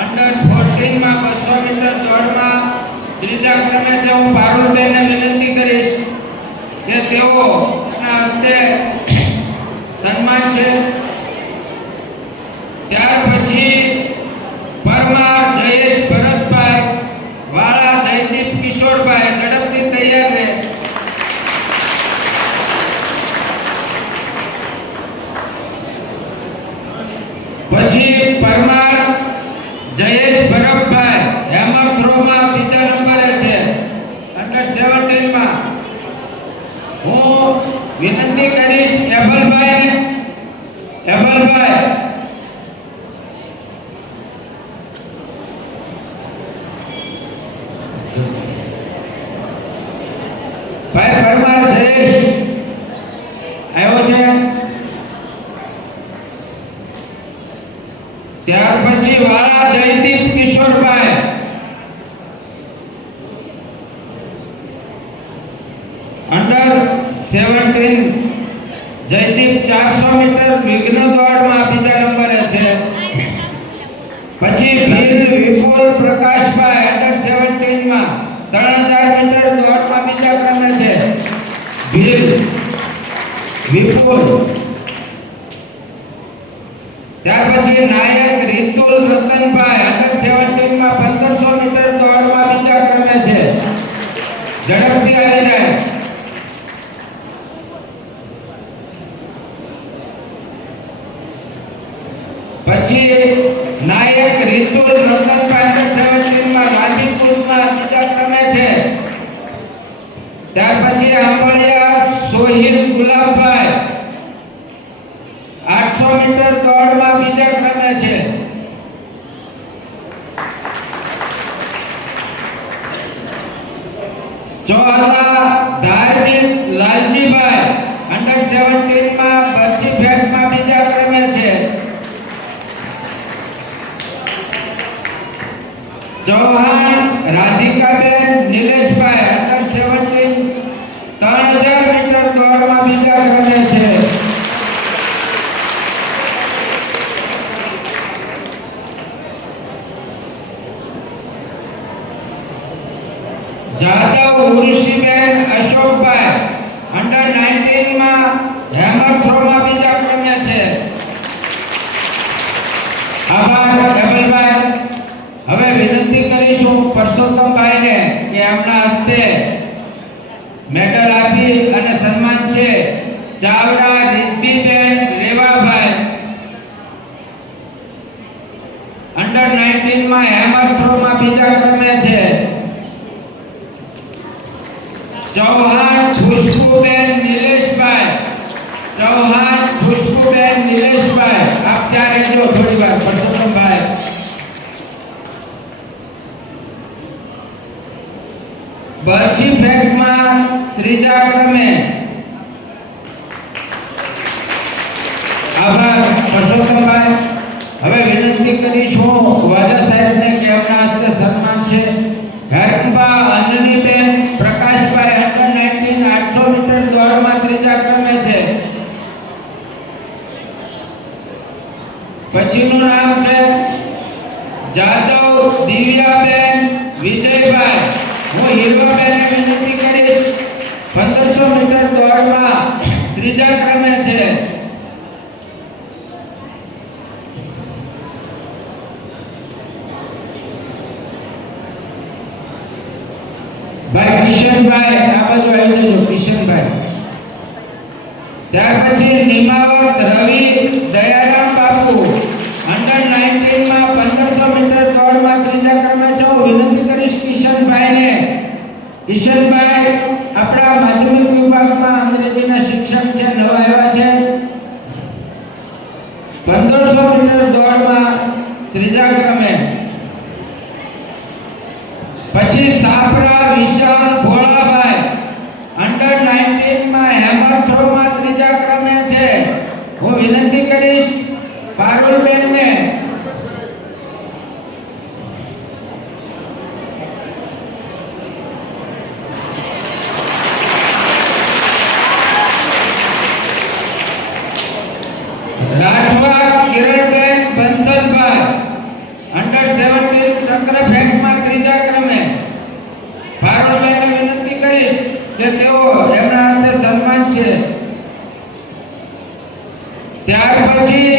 અંડર 14 માં 200 મીટર દોડમાં ત્રીજા ક્રમે છે. હું પારુલબેનને વિનંતી કરીશ કે તેઓના હસ્તે સન્માન છે. ત્યાર પછી પરમાર જયેશ ભરતભાઈ વાળા જયદીપ કિશોરભાઈ ઝડપથી તૈયાર રહે. પછી પરમાર જયેશ ભરતભાઈ હેમર થ્રોમાં બીજા નંબરે છે અંડર 17 માં. હું વિનંતી કરીશ એબલભાઈ ભાઈ પરમાર જયેશ આવ્યો છે. ત્યાર પછી વાળા જયદીપ કિશોરભાઈ અંડર 17 જયદીપ 400 મીટર વિઘ્ન દોડમાં બીજા નંબરે છે. પછી ભીલ વિપુલ પ્રકાશભાઈ અંડર 17 માં 3000 મીટર દોડમાં બીજા ક્રમે છે. ભીલ વિપુલ. ત્યાર પછી નાયક રીતુલ રતનભાઈ અંડર 17 માં 1500 મીટર દોડમાં બીજા ક્રમે છે. ઝડપથી આવી જાય. પછી નાયક રીતુલ રતનભાઈ અંડર 17 માં ગાંધીપુરમાં બીજા ક્રમે છે. ત્યાર પછી આંબળિયા સોહિલ ગુલાબભાઈ 800 મીટર દોડમાં બીજા ક્રમે છે. ચોલા ધાર્મિક લાલજીભાઈ અંડર 17 માં બચ્ચી ફેંકમાં બીજા ક્રમે છે. ચૌહાણ રાધિકાબેન નિલેશભાઈ અંડર 17 3000 મીટર દોડમાં બીજા ક્રમે છે. જાદવ ઉર્ષિબેન અશોકભાઈ અંડર 19 માં હેમર થ્રોમાં બીજા ક્રમે છે. આભાર કમલભાઈ. હવે વિનંતી કરીશું પરસોત્તમભાઈને કે એમના હસ્તે મેડલ આપી અને સન્માન છે. ચાવડા રિદ્ધિબેન રેવાભાઈ અંડર 19 માં હેમર થ્રોમાં બીજા ક્રમે છે. ચૌહાણ ખુશ્બુબેન નિલેશભાઈ આપ ત્યાં રહેજો થોડી વાર. પરસોત્તમભાઈ બરછી ફેંકમાં ત્રીજા ક્રમે. આભાર પરસોત્તમભાઈ. હવે વિનંતી કરીશું વાજા સાહેબને કે એમના હસ્તે સન્માન છે. હેરંબા અંજનીબેન પ્રકાશભાઈ અંડર 19 800 મીટર દોડમાં ત્રીજા ક્રમે છે. પછીનું નામ છે જાદવ દિવ્યાબેન વિજયભાઈ. હું હીરવાબેનને વિનંતી કરીશ 1500 મીટર દોડમાં ત્રીજા ક્રમે છે. ભાઈ કિશનભાઈ આ બાજુ આવી જજો. કિશનભાઈ. ત્યાર પછી નિમાવત રવિ દયારામ બાપુ અંડર 19 માં 1500 મીટર દોડમાં ત્રીજા ક્રમે છે. હું વિનંતી કરીશ કિશનભાઈને. કિશનભાઈ આપણા માધ્યમિક વિભાગમાં અંગ્રેજીના શિક્ષક છે, નવા આવ્યા છે. 1500 મીટર દોડમાં ત્રીજા ક્રમે. પછી સાપરા વિશાલ ભોળાભાઈ અંડર 19 માં હેમર થ્રોમાં ત્રીજા ક્રમે છે. હું વિનંતી કરીશ પારુલબેનને. રાઠવા કિરણબેન બંસલભાઈ અંડર 17 ચક્ર ફેંકમાં ત્રીજા ક્રમે. પારુલબેનને વિનંતી કરીશ કે તેઓ એમના હાથે સન્માન છે. ત્યાર પછી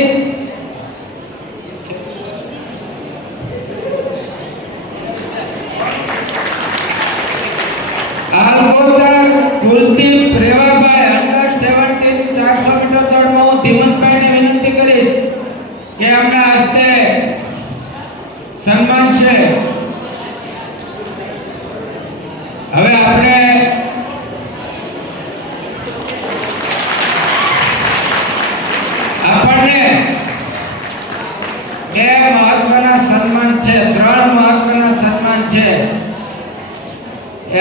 આલગોદર કુલદીપ રેવાભાઈ અંડર 17 400 મીટર દોડમાં હું ધીમંતભાઈને વિનંતી કરીશ કે એમના હસ્તે સન્માન છે. હવે આપણે આપણને બે મહત્વના સન્માન છે, 3 મહત્વના સન્માન છે.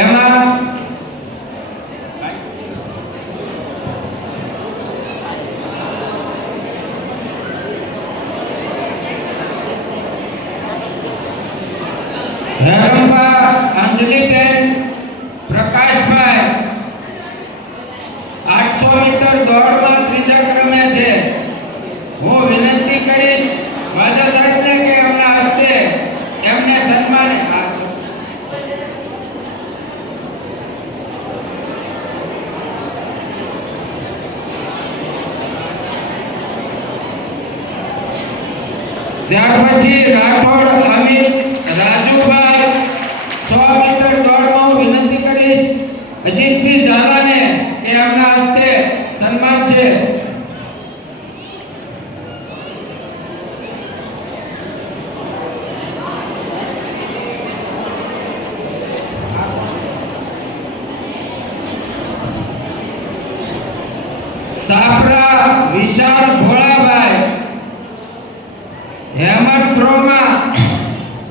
એમાં હેરંબા અંજલિબેન પ્રકાશભાઈ 800 મીટર દોડમાં ત્રીજા ક્રમે છે. હું વિનંતી કરીશ વાજા સાહેબને કે એમના હસ્તે એમને સન્માન. ત્યાર પછી રાઠોડ અમિત રાજુભાઈ 100 મીટર દોડમાં હું વિનંતી કરીશ અજીતસિંહ ઝાલાને કે એમના હસ્તે સન્માન છે. સાપરા વિશાલ ભોળાભાઈ હેમર થ્રોમાં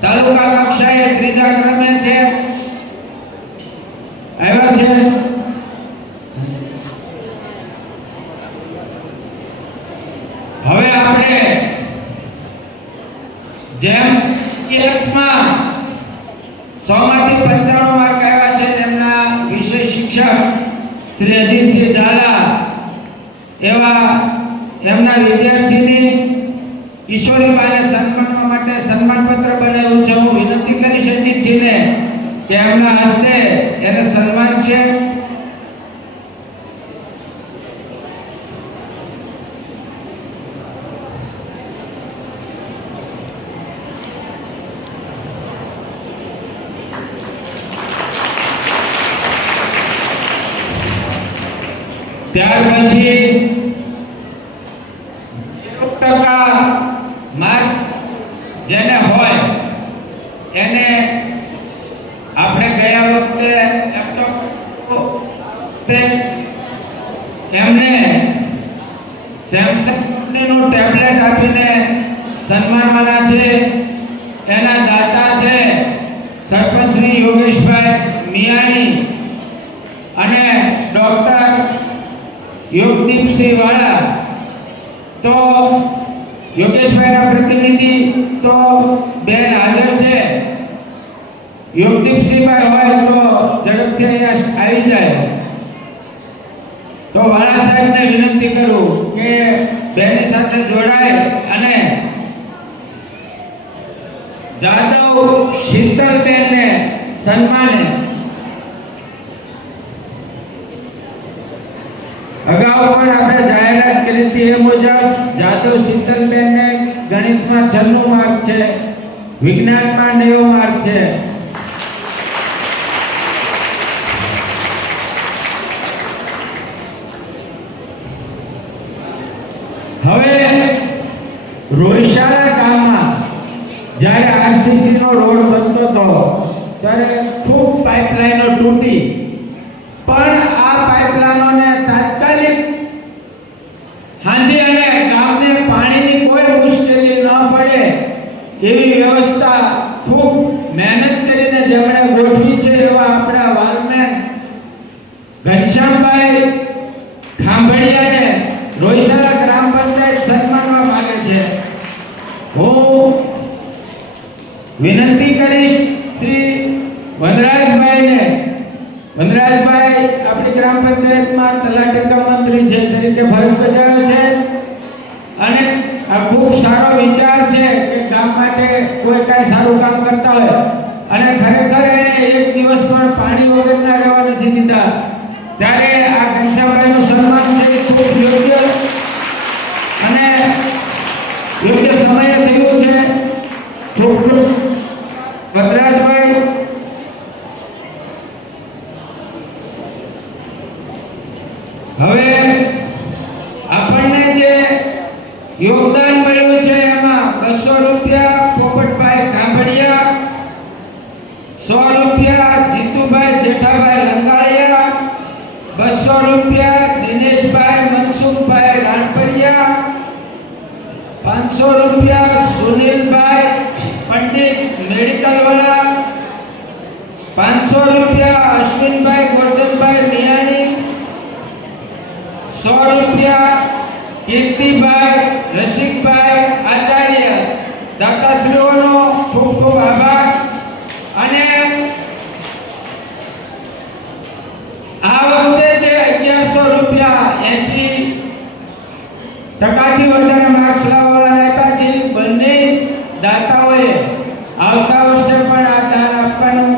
તાલુકા કક્ષાએ ત્રીજા ક્રમે છે. આવ્યા છે. હવે આપણે જેમ માં 100 માંથી 95 માર્ક આવ્યા છે તેમના શિક્ષક શ્રી અજીતસિંહ ઝાલા એવા એમના વિદ્યાર્થીની ઈશ્વરીબાને સન્માનવા માટે સન્માનપત્ર બનાવ્યું છે. હું વિનંતી કરીશ અજીતસિંહને કે એમના હસ્તે એને સન્માન છે. ત્યાર પછી 0% માર્ક જેને હોય એને આપણે ગયા વખતે એમને સેમસંગ કંપનીનું ટેબ્લેટ આપીને સન્માનવાના છે. એના દાતા છે સરપંચ શ્રી યોગેશભાઈ મિયાણી અને ડોક્ટર યોગદીપસિંહ વાળા. તો યોગેશભાઈના પ્રતિનિધિ તો બેન હાજર છે. યોગદીપસિંહભાઈ હોય તો ઝડપથી અહીંયા આવી જાય. તો વાળા સાહેબને વિનંતી કરું કે બેનની સાથે જોડાય અને જાદવ શીતલબેનને સન્માને. અગાઉ પણ આપણે જાહેરાત કરી હતી એ મુજબ જાદવ શીતલબેનને ગણિતમાં 96 માર્ક છે, વિજ્ઞાનમાં 90 માર્ક છે. હવે રોહિશાળા ગામમાં જ્યારે આરસીસી નો રોડ બનતો હતો ત્યારે ખૂબ પાઇપલાઇનો તૂટી, પણ આ પાઇપલાઇનોને તાત્કાલિક હાંધી અને ગામને પાણીની કોઈ મુશ્કેલી ન પડે એવી વ્યવસ્થા ખૂબ મહેનત કરીને જેમણે ગોઠવી છે એવા આપણા વાલમેન ઘનશ્યામભાઈ ખાંભળિયાને રોહિશાળા ગ્રામ પંચાયત સન્માનવા માંગે છે. હું વિનંતી કરીશ શ્રી વનરાજભાઈને. વનરાજભાઈ આપણી ગ્રામ પંચાયતમાં તલાટી કમ મંત્રી છે તરીકે ફરજ બજાવે છે અને આ ખૂબ સારો વિચાર છે કે ગામ માટે કોઈ કાંઈ સારું કામ કરતા હોય અને ખરેખર એને એક દિવસ પણ પાણી વગર ના રહેવા નથી દીધા. ત્યારે આ ઘનશ્યામભાઈનું સન્માન છે એ ખૂબ યોગ્ય અને યોગ્ય સમયે થયું છે. ખૂબ ખૂબ વનરાજભાઈ. હવે આપણને જે યોગદાન મળ્યું છે એમાં 200 રૂપિયા પોપટભાઈ ખાંભળિયા, 100 રૂપિયા જીતુભાઈ જેઠાભાઈ લંગાળિયા, 200 રૂપિયા દિનેશભાઈ મનસુખભાઈ રાણપરિયા, 500 રૂપિયા સુનિલભાઈ પંડિત મેડિકલ વાળા, 500 રૂપિયા અશ્વિનભાઈ ગોરધનભાઈ મિયાણી, 100 રૂપિયા કીર્તિભાઈ રસિકભાઈ આચાર્ય. દાતાશ્રીઓનો ખૂબ ખૂબ આભાર. અને આ વખતે જે 1100 રૂપિયા 80% વધારે માર્ક્સ લાવવાવાળાને આપ્યા છે બંને દાતાઓએ આવતા વર્ષે પણ આ દાન આપવાનું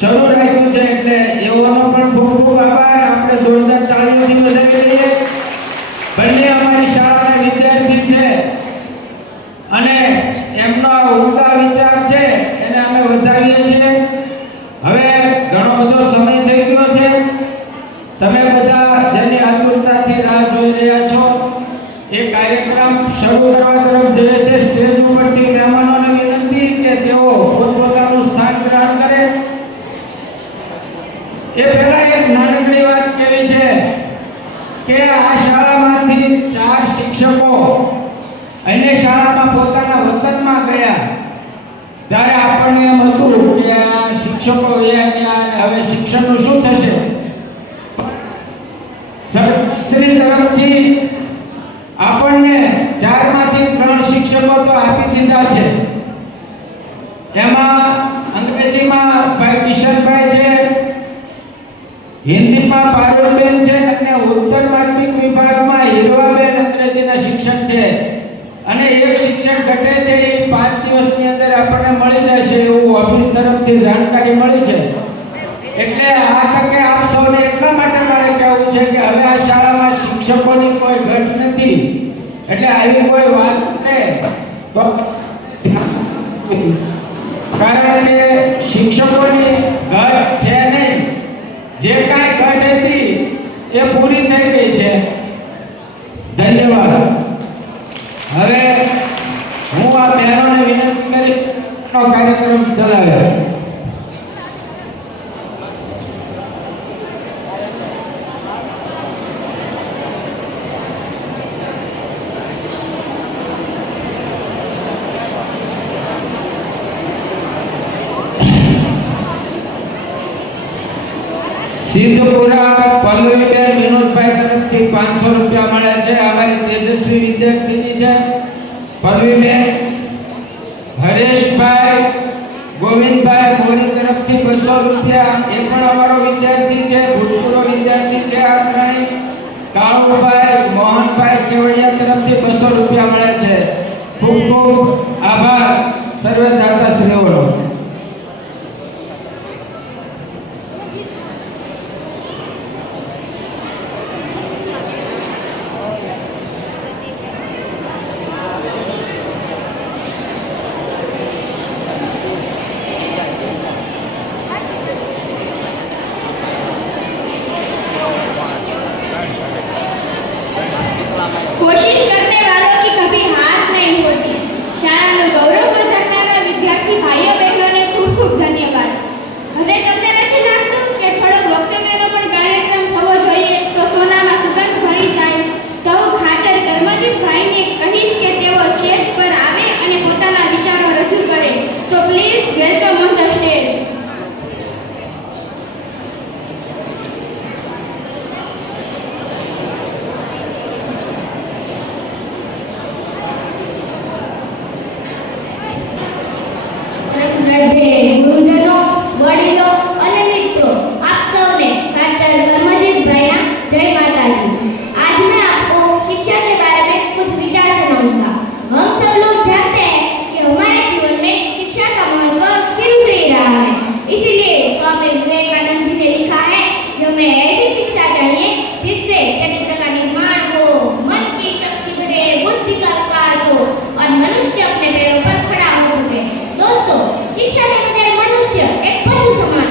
શરૂ રાખ્યું છે. એટલે એઓનો પણ ખૂબ ખૂબ આભાર. આપણે જોરદાર તાળીઓથી વધાવી લઈએ. બંને અમારી શાળાના વિદ્યાર્થી છે અને એમનો ઉમદા વિચાર છે એને અમે વધાવીએ છીએ. હવે ઘણો બધો સમય થઈ ગયો છે. તમે બધા જેની આતુરતાથી રાહ જોઈ રહ્યા છો એ કાર્યક્રમ શરૂ કરવા તરફ જઈએ છે. સ્ટેજ ઉપરથી મહેમાનોને વિનંતી કે તેઓ પોતપોતાનું સ્થાન ગ્રહણ કરે. એ પહેલા એક નાનકડી વાત કહેવી છે કે આ શાળામાંથી 4 શિક્ષકો અન્ય શાળામાં પોતાના વતનમાં ગયા ત્યારે આપણને એમ હતું કે આ શિક્ષકો ગયા ત્યાં હવે શિક્ષણનું શું થશે. સરકારશ્રી તરફથી આપણને 4 માંથી 3 શિક્ષકો તો આપી દીધા છે. એમાં અંગ્રેજીમાં ભાઈ કિશનભાઈ છે, હિન્દીમાં પારુલબેન છે અને ઉત્તર માધ્યમિક વિભાગમાં હીરવાબેન અંગ્રેજીના શિક્ષક છે અને એક શિક્ષક ઘટે છે એ 5 દિવસની અંદર આપણને મળી જશે એવું ઓફિસ તરફથી જાણકારી મળી છે. એટલે આ તકે આપ સૌને એટલા માટે મારે કહેવું છે કે હવે આ શાળામાં શિક્ષકોની કોઈ ઘટ નથી. એટલે આવી કોઈ વાત ને તો કારણ કે શિક્ષકોની ઘટ છે નહીં. જે કાંઈ ઘટ હતી એ પૂરી થઈ ગઈ છે. ધન્યવાદ. હવે હું આ બહેનોને વિનંતી કરીશ કાર્યક્રમ ચલાવે. સિદ્ધપુરા પલ્લવીબેન વિનોદભાઈ તરફથી 500 રૂપિયા મળ્યા છે. અમારી તેજસ્વી વિદ્યાર્થીની છે પલ્લવીબેન. હરેશભાઈ ગોવિંદભાઈ મોરી તરફથી 200 રૂપિયા, એ પણ અમારો વિદ્યાર્થી છે, ભૂતપૂર્વ વિદ્યાર્થી છે. અગ્રણી કાળુભાઈ મોહનભાઈ કેવડિયા તરફથી 200 રૂપિયા મળ્યા છે. ખૂબ ખૂબ આભાર સર્વે દાતાશ્રીઓનો. कोशिश करने वालों की कभी हार नहीं होती. શાળાનું ગૌરવ વધારનારા વિદ્યાર્થી ભાઈઓ બહેનોને ખૂબ ખૂબ ધન્યવાદ. હવે તમને નથી લાગતું કે થોડો વક્તવ્યનો પણ કાર્યક્રમ થવો જોઈએ તો સોનામાં સુગંધ ભરી જાય? તો હું ખાચર કર્મદીપભાઈને કહીશ કે તેઓ સ્ટેજ પર આવે અને પોતાના વિચારો રજૂ કરે. તો please welcome on the stage. ગુરુજનો, વડીલો અને મિત્રો, आप सबने खाचर कर्मजीत भाई ना जय माता जी. आज मैं आपको शिक्षा के बारे में कुछ विचार सुनाऊंगा. हम सब लोग जानते हैं कि हमारे जीवन में शिक्षा का महत्व शुरू से ही रहा है. इसीलिए स्वामी विवेकानंद जी ने लिखा है कि हमें ऐसी शिक्षा चाहिए जिससे चरित्र का निर्माण हो, मन की शक्ति बढ़े, बुद्धि का विकास हो और मनुष्य अपने पैरों पर खड़ा हो सके. दोस्तों, शिक्षा के बजाय मनुष्य एक पशु समान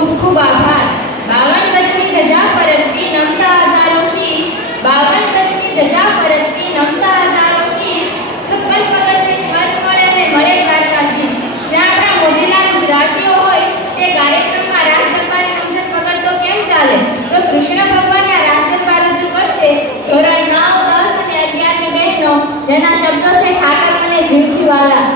ખૂબ ખૂબ આભાર. 52 ગજની ધજા ફરકતી નમતા હજારો શીશ. 52 ગજની ધજા ફરકતી નમતા હજારો શીશ. 56 પગથિયે સ્વર્ગ મળે ને મળે દ્વારકાધીશ. જ્યાં આપણા મોજીલા ગુજરાતીઓ હોય તે કાર્યક્રમમાં રાસ ગરબાની રમઝટ વગર તો કેમ ચાલે? તો કૃષ્ણ ભગવાન આ રાસ ગરબા રજૂ કરશે. ધોરણ 9, 10 અને 11 ની બહેનો, જેના શબ્દો છે ઠાકર મને જીવથી વાલા.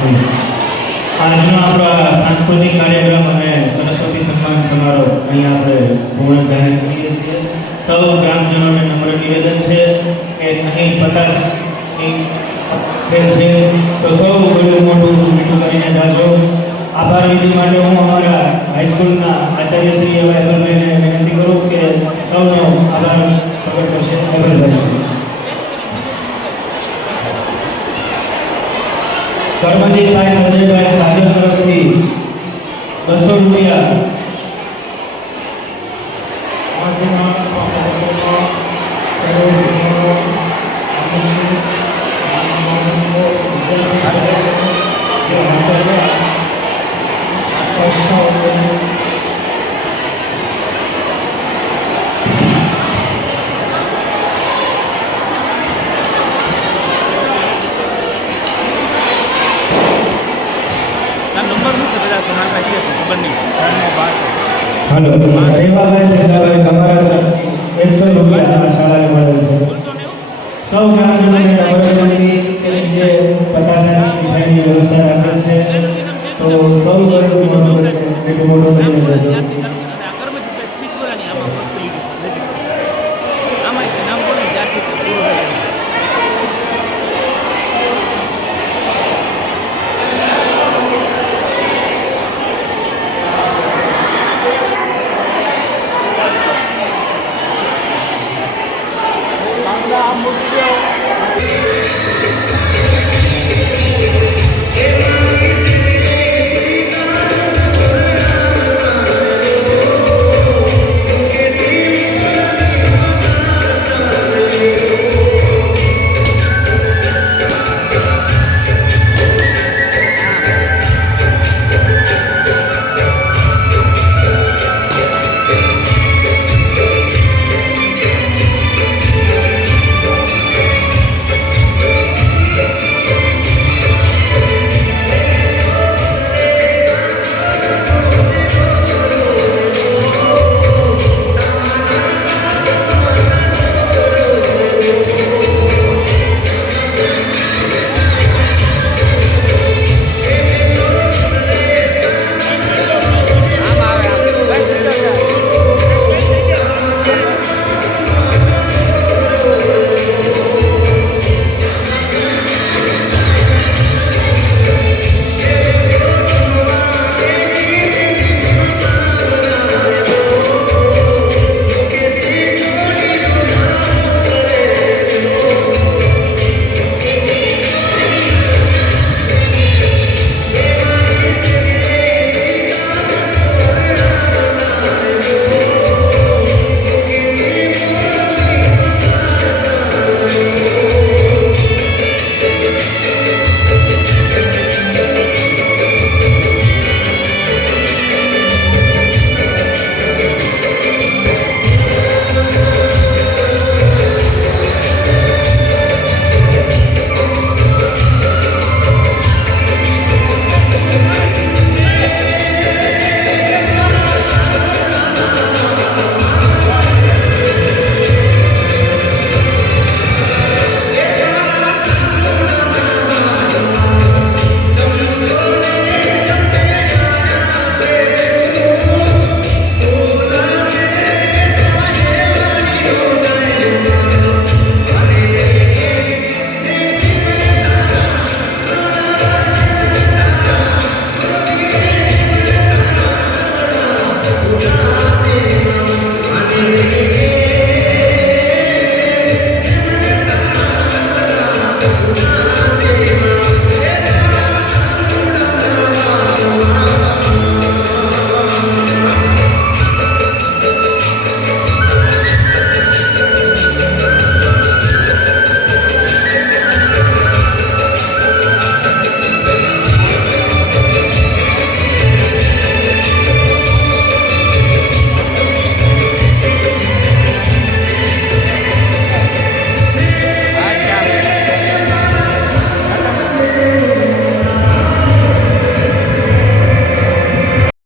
આજનો આપણા સાંસ્કૃતિક કાર્યક્રમ અને સરસ્વતી સન્માન સમારોહ અહીંયા આપણે પૂર્ણ જાહેર કરીએ છીએ. સૌ ગ્રામજનોને નમ્ર નિવેદન છે કે અહીં 50 ખેલ છે તો સૌ બધું મોટું મીઠું કરીને જાજો. આભાર વિધિ માટે હું અમારા હાઈસ્કૂલના આચાર્ય શ્રી એવા એબલભાઈને વિનંતી કરું કે સૌનો આભાર પ્રગટ કરશે. એબલભાઈ છે. કર્મજીતભાઈ સંજયભાઈ સાજર તરફથી 200 રૂપિયા. નંબર શું છે કદાચ તમારી પાસે ખબર નહીં 6 હાલો રેવાભાઈ સેદાભાઈ તમારા તરફથી 100 રૂપિયા આ શાળાને મળેલ છે. સૌ ગ્રામજનોને નમ્રતાથી તેની જે પતાસાની મીઠાઈની વ્યવસ્થા રાખેલ છે તો સૌ ગરીબ મોટું કરીને જજો. કર્મજીતભાઈ સ્પીચ બોલાની આમાં વસ્તુ લીધી આમાં નામ બોલે ત્યારથી પૂરું થઈ જાય. આ મુદ્દો